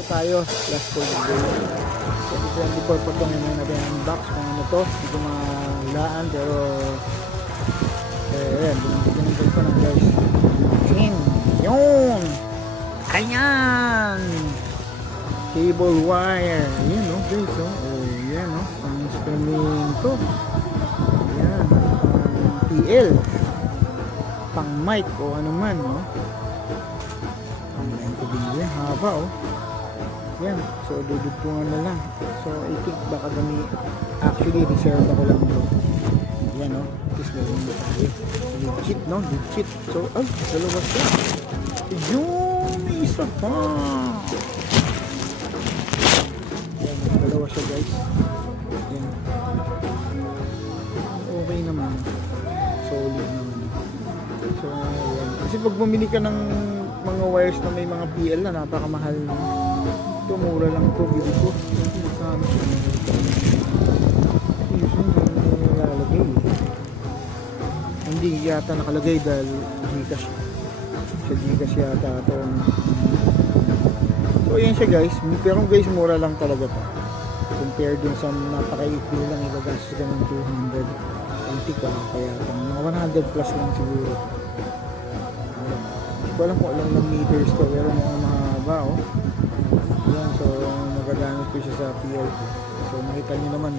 Laro tayo. Last for the day. 2024 pa ito. Ngayon natin unbox kung ano to. Hindi ko malaan pero ayan. Binigyan ko na guys. Yun! Ayan! Cable wire. Ayan o guys o. Ayan o. Ang streaming to. Ayan. PL. Pang mic o ano man o. Ang ko din yan. Haba o. Yan. So dudugtungan na lang. So I think baka actually reserve ako lang ito. Yan o. Tapos meron mo tayo. Legit no? Legit. So ay dalawa siya. Yung may isa pa. Yan. Dalawa siya guys. Yan. Okay naman. Solid naman. So yan. Kasi pag bumili ka ng mga wires na may mga PL na napakamahal na. Ito mura lang ito. Bili ko. Magkano siya. Usually nakalagay. Hindi yata nakalagay dahil Gcash. Sa Gcash yata ito. So yan siya guys. Pero guys mura lang talaga ito. Compare dun sa napaka-equal lang igagastos ka ng 200. Antik ka kaya mga 100 plus lang siguro. Hindi ko alam kung alam ng meters to pero mga mahaba oh. Yan, so magagamit ko siya sa PLP. So makita nyo naman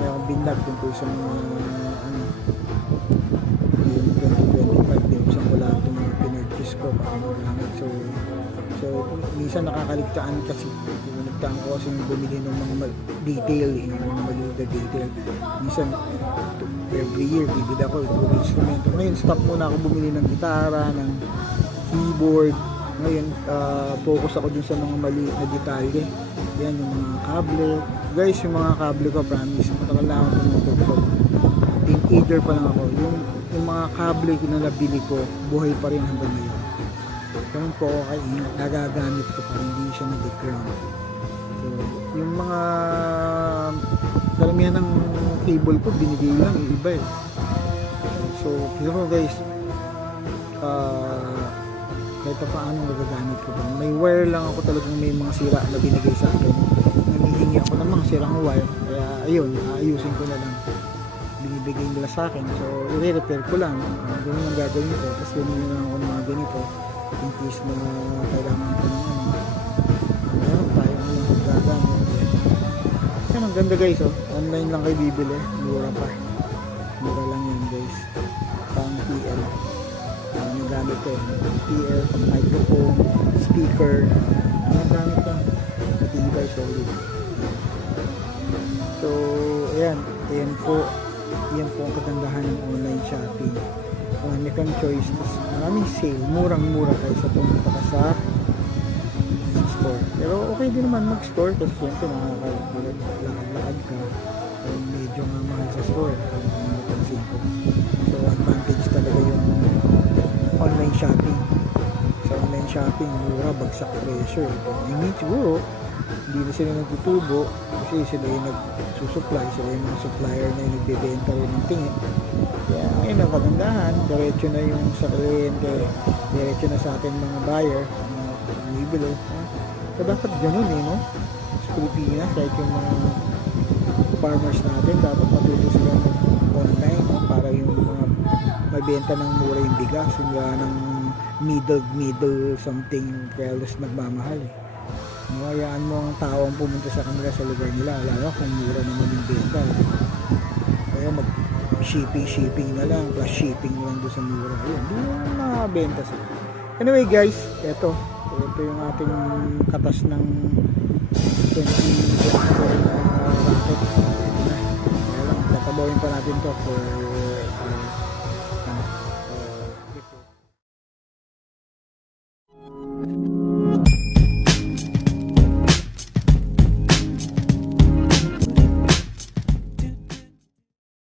mayroong binlag tungkol sa mga yung 2025 din kung wala itong mga pinurchase ko para magamit. So minsan nakakaligtaan kasi nagtaan ko kasi bumili ng mga detail yung mga maliit na detail. Minsan every year bibili ako ng instrumento. Ngayon stop muna ako bumili ng gitara, ng keyboard. Ngayon focus ako dun sa mga maliit na detalye. Yan yung mga kable. Guys, yung mga kable ko promise matagal na akong tumutugtog. Teenager pa lang ako. Yung mga kable na nabili ko buhay pa rin hanggang ngayon. Ganun po ako kaingat. Nagagamit ko pa hindi siya na-background. So, yung mga karamihan ng cable ko binigay lang yung iba eh. So pero guys kahit pa paano nagagamit ko ba. May wire lang ako talagang may mga sira na binigay sa akin. Nangihingi ako ng mga sirang wire. Kaya ayun, ayusin ko na lang. Binibigay nila sa akin. So i-repair ko lang. Ganun ang gagawin ko. Tapos bumili na lang ako ng mga ganito. In case na kailangan ko ng meron tayo ng paggagamit. Yan ang ganda guys oh. Online lang kayo bibili. Mura pa. Mura lang yan guys. Pang PL. Nagamit ko PL, microphone, speaker, nagamit ko matibay, solid. So ayan po yan po ang kagandahan ng online shopping. Marami kang choice, maraming sale, murang mura kaysa pumunta ka sa store. Pero okay din naman mag store kasi syempre nakakalakad ka medyo nga mahal sa store so advantage talaga yung online shopping. Sa online shopping, mura, bagsak presyo. I mean, siguro, hindi na sila nagtutubo kasi sila yung nagsusupply, sila yung mga supplier na yung nagbebenta rin ng tingin. Kaya ngayon ang kagandahan, diretso na yung sa kliyente, diretso na sa atin mga buyer, mga bibili. So dapat ganun eh, no? Sa Pilipinas, kahit yung mga farmers natin, dapat matuto sila online, no? Para yung mga mabenta ng mura yung bigas, yung ng middle something kaya alas nagmamahal eh. Hayaan mo ang tao ang pumunta sa kanila sa lugar nila, lalo kung mura naman yung benta eh. Kaya mag shipping na lang plus shipping lang doon sa mura yun, hindi naman makabenta sila. Anyway guys, ito yung ating katas ng 2024 na rocket. Kaya lang tatabawin pa natin to for